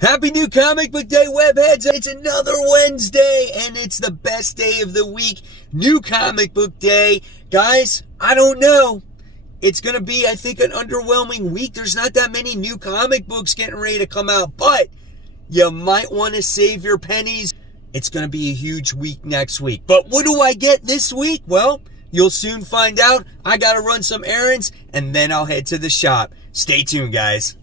Happy New Comic Book Day, webheads! It's another Wednesday, and it's the best day of the week, New Comic Book Day. Guys, I don't know. It's going to be, I think, an underwhelming week. There's not that many new comic books getting ready to come out, but you might want to save your pennies. It's going to be a huge week next week. But what do I get this week? Well, you'll soon find out. I got to run some errands, and then I'll head to the shop. Stay tuned, guys.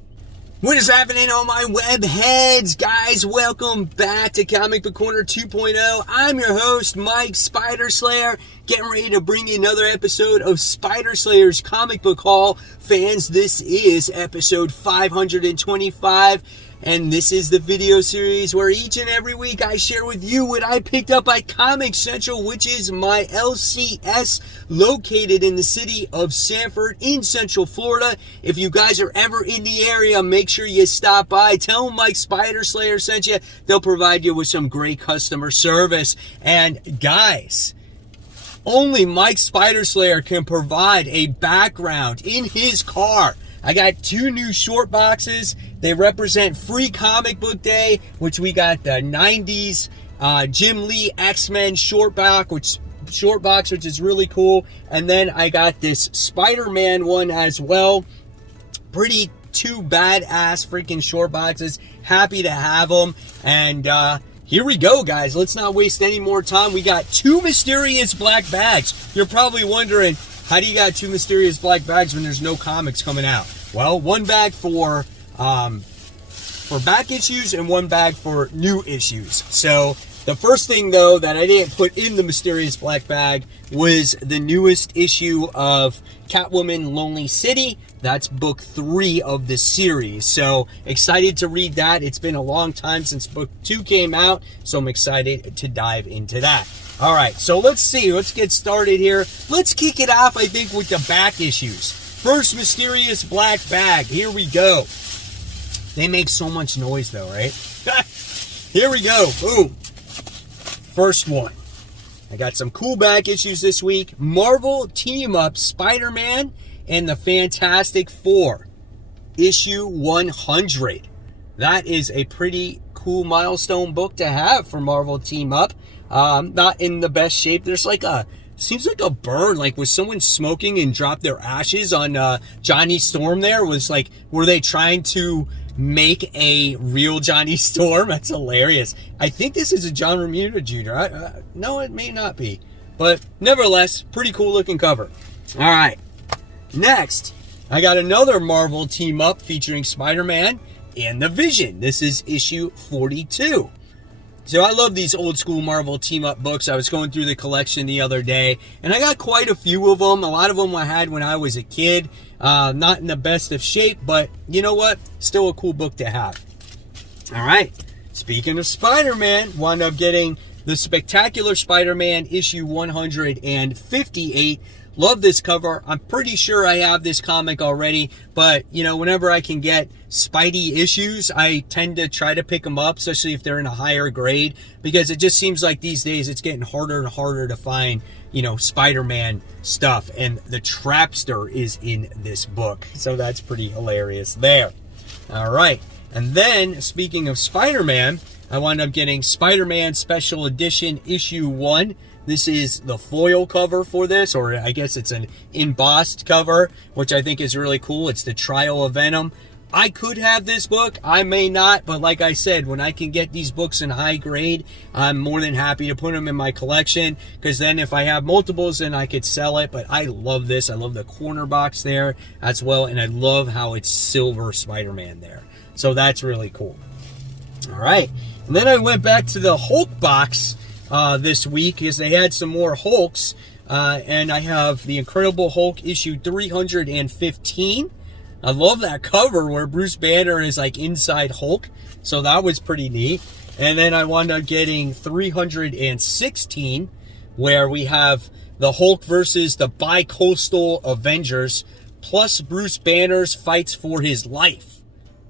What is happening, all my web heads? Guys, welcome back to Comic Book Corner 2.0. I'm your host, Mike Spider Slayer, getting ready to bring you another episode of Spider Slayer's Comic Book Haul. Fans, this is episode 525, and this is the video series where each and every week I share with you what I picked up at Comic Central, which is my LCS located in the city of Sanford in Central Florida. If you guys are ever in the area, make sure you stop by. Tell them Mike Spider Slayer sent you. They'll provide you with some great customer service. And guys, only Mike Spider Slayer can provide a background in his car. I got two new short boxes. They represent Free Comic Book Day, which we got the 90s Jim Lee X-Men short box, which is really cool. And then I got this Spider-Man one as well. Pretty two badass freaking short boxes. Happy to have them. And here we go, guys. Let's not waste any more time. We got two mysterious black bags. You're probably wondering, how do you got two mysterious black bags when there's no comics coming out? Well, one bag for back issues and one bag for new issues. So the first thing, though, that I didn't put in the mysterious black bag was the newest issue of Catwoman Lonely City. That's book 3 of the series. So excited to read that. It's been a long time since book 2 came out, so I'm excited to dive into that. All right, so let's see. Let's get started here. Let's kick it off, I think, with the back issues. First mysterious black bag. Here we go. They make so much noise, though, right? Here we go. Boom. First one. I got some cool back issues this week. Marvel Team Up Spider-Man and the Fantastic Four. Issue 100. That is a pretty cool milestone book to have for Marvel Team Up. Not in the best shape. There's like seems like a burn, like was someone smoking and dropped their ashes on Johnny Storm there? Were they trying to make a real Johnny Storm? That's hilarious. I think this is a John Romita Jr. No, it may not be. But nevertheless, pretty cool looking cover. All right. Next, I got another Marvel Team Up featuring Spider-Man and the Vision. This is issue 42. So I love these old school Marvel Team Up books. I was going through the collection the other day, and I got quite a few of them. A lot of them I had when I was a kid. Not in the best of shape, but you know what? Still a cool book to have. All right. Speaking of Spider-Man, wound up getting the Spectacular Spider-Man issue 158. Love this cover. I'm pretty sure I have this comic already, but, you know, whenever I can get Spidey issues, I tend to try to pick them up, especially if they're in a higher grade, because it just seems like these days it's getting harder and harder to find, you know, Spider-Man stuff, and the Trapster is in this book, so that's pretty hilarious there. All right, and then, speaking of Spider-Man, I wound up getting Spider-Man Special Edition issue 1. This is the foil cover for this, or I guess it's an embossed cover, which I think is really cool. It's the Trial of Venom. I could have this book. I may not, but like I said, when I can get these books in high grade, I'm more than happy to put them in my collection, because then if I have multiples, then I could sell it. But I love this. I love the corner box there as well, and I love how it's silver Spider-Man there. So that's really cool. All right. And then I went back to the Hulk box this week, because they had some more Hulks, and I have the Incredible Hulk issue 315. I love that cover where Bruce Banner is like inside Hulk, so that was pretty neat. And then I wound up getting 316, where we have the Hulk versus the Bi-Coastal Avengers, plus Bruce Banner's fights for his life.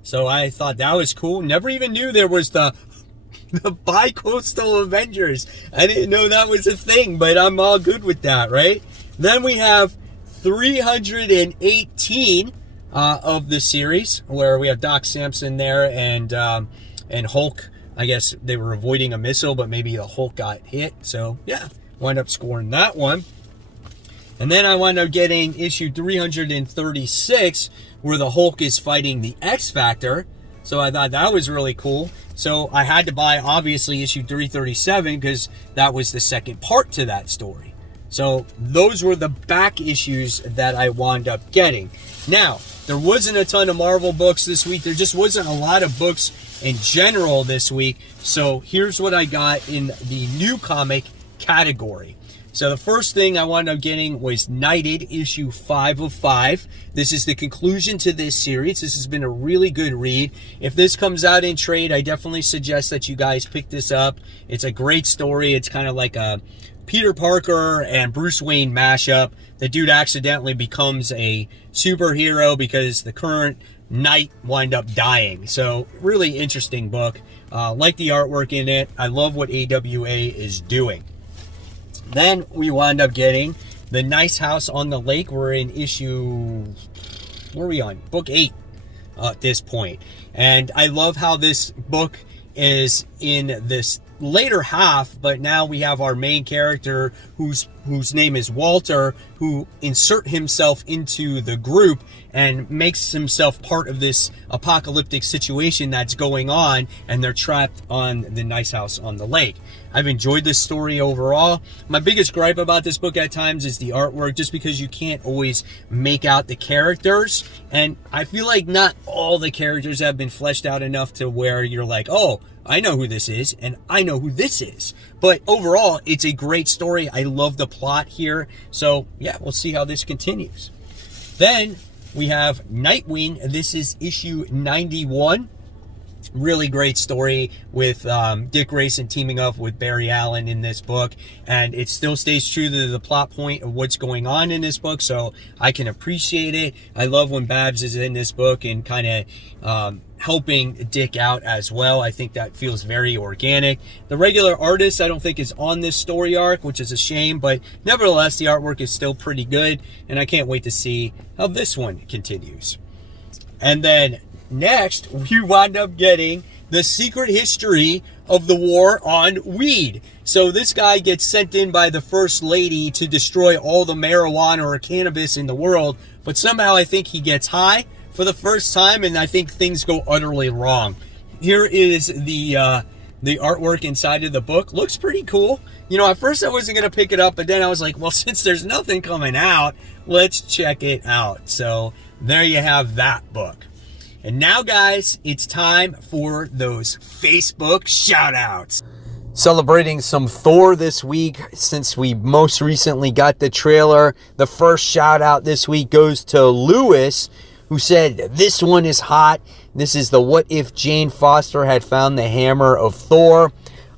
So I thought that was cool. Never even knew there was the Bi-Coastal Avengers. I didn't know that was a thing, but I'm all good with that, right? Then we have 318 of the series, where we have Doc Samson there, and and Hulk, I guess they were avoiding a missile, but maybe the Hulk got hit. So yeah, wound up scoring that one. And then I wound up getting issue 336, where the Hulk is fighting the X-Factor. So I thought that was really cool. So I had to buy, obviously, issue 337 because that was the second part to that story. So those were the back issues that I wound up getting. Now, there wasn't a ton of Marvel books this week. There just wasn't a lot of books in general this week. So here's what I got in the new comic category. So the first thing I wound up getting was Knighted, issue 5 of 5. This is the conclusion to this series. This has been a really good read. If this comes out in trade, I definitely suggest that you guys pick this up. It's a great story. It's kind of like a Peter Parker and Bruce Wayne mashup. The dude accidentally becomes a superhero because the current knight wind up dying. So really interesting book. Like the artwork in it. I love what AWA is doing. Then we wound up getting The Nice House on the Lake. We're in issue, where are we on? Book 8 at this point. And I love how this book is in this later half, but now we have our main character whose name is Walter, who insert himself into the group and makes himself part of this apocalyptic situation that's going on, and they're trapped on the Nice House on the Lake. I've enjoyed this story overall. My biggest gripe about this book at times is the artwork, just because you can't always make out the characters, and I feel like not all the characters have been fleshed out enough to where you're like, oh, I know who this is, and I know who this is. But overall, it's a great story. I love the plot here. So, yeah, we'll see how this continues. Then we have Nightwing. This is issue 91. Really great story with Dick Grayson teaming up with Barry Allen in this book. And it still stays true to the plot point of what's going on in this book. So I can appreciate it. I love when Babs is in this book and kind of helping Dick out as well. I think that feels very organic. The regular artist I don't think is on this story arc, which is a shame, but nevertheless the artwork is still pretty good, and I can't wait to see how this one continues. And then next we wound up getting The Secret History of the War on Weed. So this guy gets sent in by the First Lady to destroy all the marijuana or cannabis in the world, but somehow I think he gets high for the first time, and I think things go utterly wrong. Here is the artwork inside of the book. Looks pretty cool. You know, at first I wasn't going to pick it up, but then I was like, well, since there's nothing coming out, let's check it out. So there you have that book. And now, guys, it's time for those Facebook shoutouts. Celebrating some Thor this week, since we most recently got the trailer. The first shout out this week goes to Lewis, who said, this one is hot. This is the What If Jane Foster Had Found the Hammer of Thor.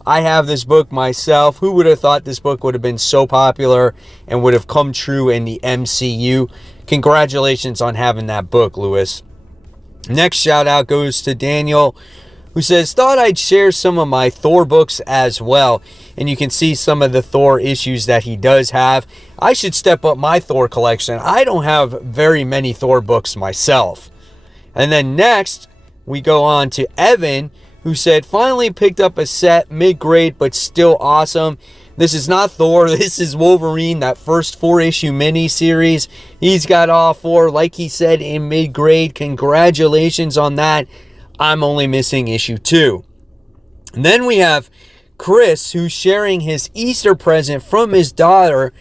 I have this book myself. Who would have thought this book would have been so popular and would have come true in the MCU? Congratulations on having that book, Lewis. Next shout out goes to Daniel, who says, thought I'd share some of my Thor books as well. And you can see some of the Thor issues that he does have. I should step up my Thor collection. I don't have very many Thor books myself. And then next, we go on to Evan, who said, finally picked up a set, mid-grade, but still awesome. This is not Thor. This is Wolverine, that first 4-issue mini-series. He's got all 4, like he said, in mid-grade. Congratulations on that. I'm only missing issue 2. And then we have Chris, who's sharing his Easter present from his daughter,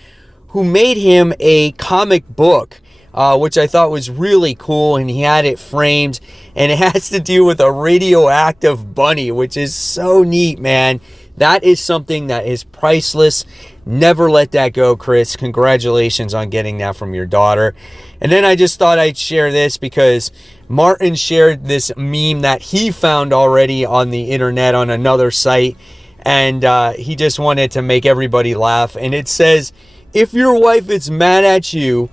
who made him a comic book, which I thought was really cool, and he had it framed, and it has to do with a radioactive bunny, which is so neat, man. That is something that is priceless. Never let that go, Chris. Congratulations on getting that from your daughter. And then I just thought I'd share this because Martin shared this meme that he found already on the internet on another site, and he just wanted to make everybody laugh. And it says, if your wife is mad at you,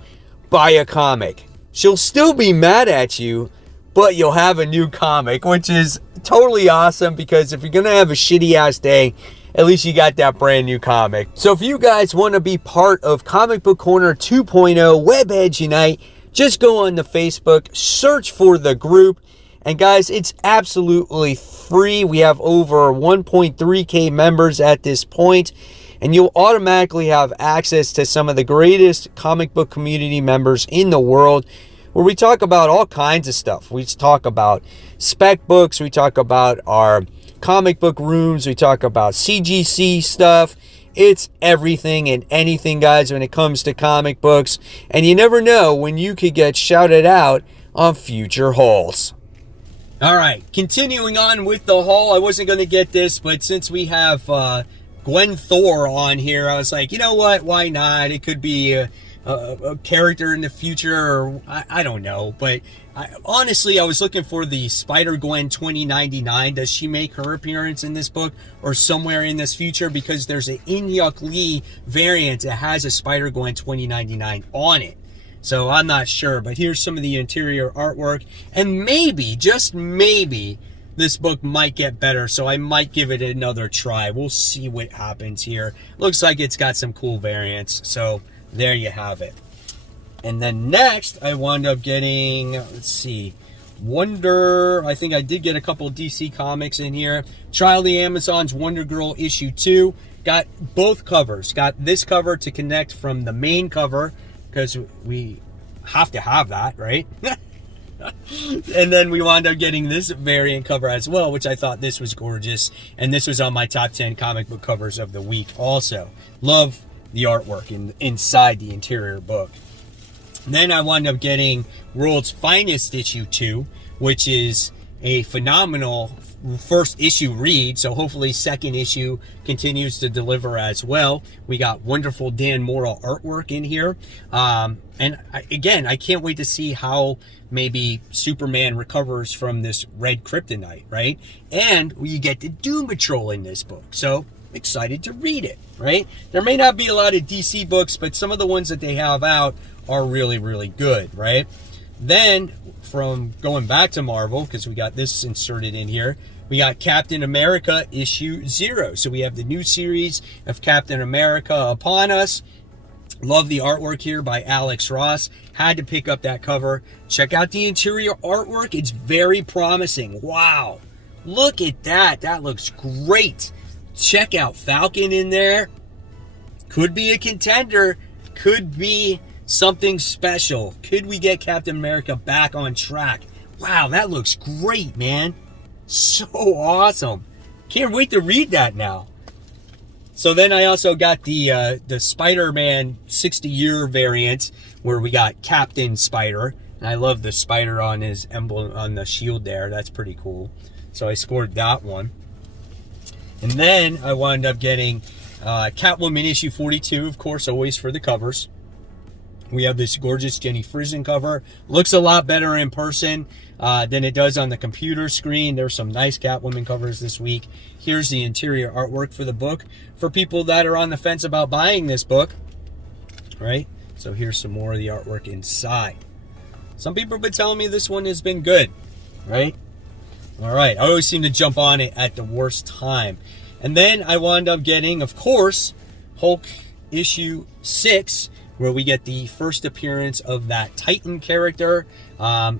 buy a comic. She'll still be mad at you, but you'll have a new comic, which is totally awesome, because if you're going to have a shitty ass day, at least you got that brand new comic. So if you guys want to be part of Comic Book Corner 2.0 Webheads Unite, just go on to Facebook, search for the group, And guys, it's absolutely free. We have over 1.3K members at this point, and you'll automatically have access to some of the greatest comic book community members in the world, where we talk about all kinds of stuff. We talk about spec books, we talk about our comic book rooms, we talk about CGC stuff. It's everything and anything, guys, when it comes to comic books. And you never know when you could get shouted out on future hauls. All right, continuing on with the haul. I wasn't going to get this, but since we have Gwen Thor on here, I was like, you know what? Why not? It could be a character in the future, or I don't know. But honestly, I was looking for the Spider-Gwen 2099. Does she make her appearance in this book or somewhere in this future? Because there's an In-Hyuk Lee variant that has a Spider-Gwen 2099 on it. So I'm not sure, but here's some of the interior artwork. And maybe, just maybe, this book might get better, so I might give it another try. We'll see what happens here. Looks like it's got some cool variants, so there you have it. And then next, I wound up getting, let's see, I think I did get a couple DC comics in here. Trial of the Amazons, Wonder Girl issue 2. Got both covers. Got this cover to connect from the main cover, because we have to have that, right? And then we wound up getting this variant cover as well, which I thought this was gorgeous. And this was on my top 10 comic book covers of the week also. Love the artwork inside the interior book. And then I wound up getting World's Finest issue 2, which is a phenomenal first issue read, so hopefully second issue continues to deliver as well. We got wonderful Dan Mora artwork in here, and again, I can't wait to see how maybe Superman recovers from this red kryptonite, right? And we get the Doom Patrol in this book, so excited to read it, right? There may not be a lot of DC books, but some of the ones that they have out are really, really good, right? Then, from going back to Marvel, because we got this inserted in here, we got Captain America issue 0. So we have the new series of Captain America upon us. Love the artwork here by Alex Ross. Had to pick up that cover. Check out the interior artwork. It's very promising. Wow. Look at that. That looks great. Check out Falcon in there. Could be a contender. Could be something special. Could we get Captain America back on track? Wow, that looks great, man. So awesome. Can't wait to read that now. So then I also got the Spider-Man 60-year variant, where we got Captain Spider. And I love the spider on his emblem on the shield there. That's pretty cool. So I scored that one. And then I wound up getting Catwoman issue 42, of course, always for the covers. We have this gorgeous Jenny Frison cover. Looks a lot better in person than it does on the computer screen. There's some nice Catwoman covers this week. Here's the interior artwork for the book for people that are on the fence about buying this book, right? So here's some more of the artwork inside. Some people have been telling me this one has been good, right? All right, I always seem to jump on it at the worst time. And then I wound up getting, of course, Hulk issue 6, where we get the first appearance of that Titan character,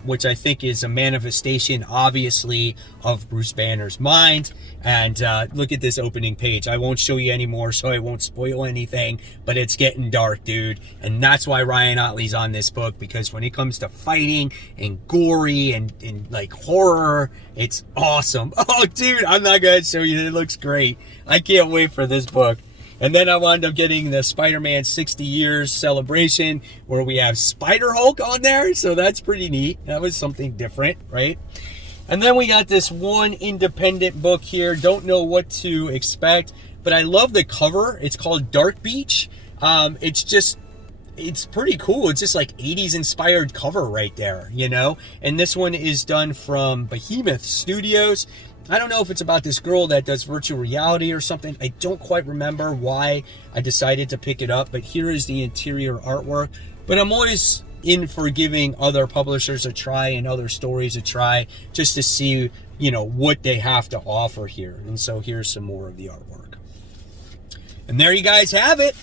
which I think is a manifestation, obviously, of Bruce Banner's mind. And look at this opening page. I won't show you anymore, so I won't spoil anything, but it's getting dark, dude. And that's why Ryan Ottley's on this book, because when it comes to fighting and gory and like horror, it's awesome. Oh, dude, I'm not going to show you. It looks great. I can't wait for this book. And then I wound up getting the Spider-Man 60 years celebration, where we have Spider-Hulk on there. So that's pretty neat. That was something different, right? And then we got this one independent book here. Don't know what to expect, but I love the cover. It's called Dark Beach. It's pretty cool. It's just like 80s inspired cover right there, you know? And this one is done from Behemoth Studios. I don't know if it's about this girl that does virtual reality or something. I don't quite remember why I decided to pick it up, but here is the interior artwork. But I'm always in for giving other publishers a try and other stories a try, just to see, you know, what they have to offer here. And so here's some more of the artwork. And there you guys have it.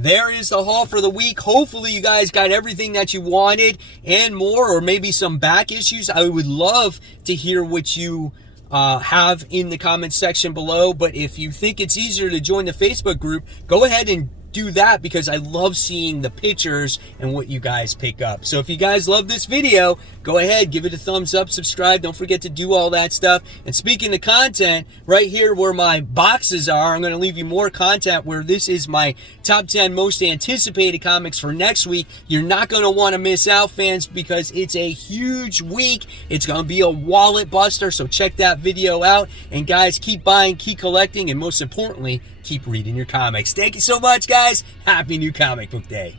there is the haul for the week. Hopefully you guys got everything that you wanted and more, or maybe some back issues. I would love to hear what you have in the comments section below. But if you think it's easier to join the Facebook group, go ahead and do that, because I love seeing the pictures and what you guys pick up. So if you guys love this video, go ahead, give it a thumbs up, subscribe. Don't forget to do all that stuff. And speaking of content, right here where my boxes are, I'm going to leave you more content where this is my top 10 most anticipated comics for next week. You're not going to want to miss out, fans, because it's a huge week. It's going to be a wallet buster, so check that video out. And guys, keep buying, keep collecting, and most importantly, keep reading your comics. Thank you so much, guys. Happy New Comic Book Day.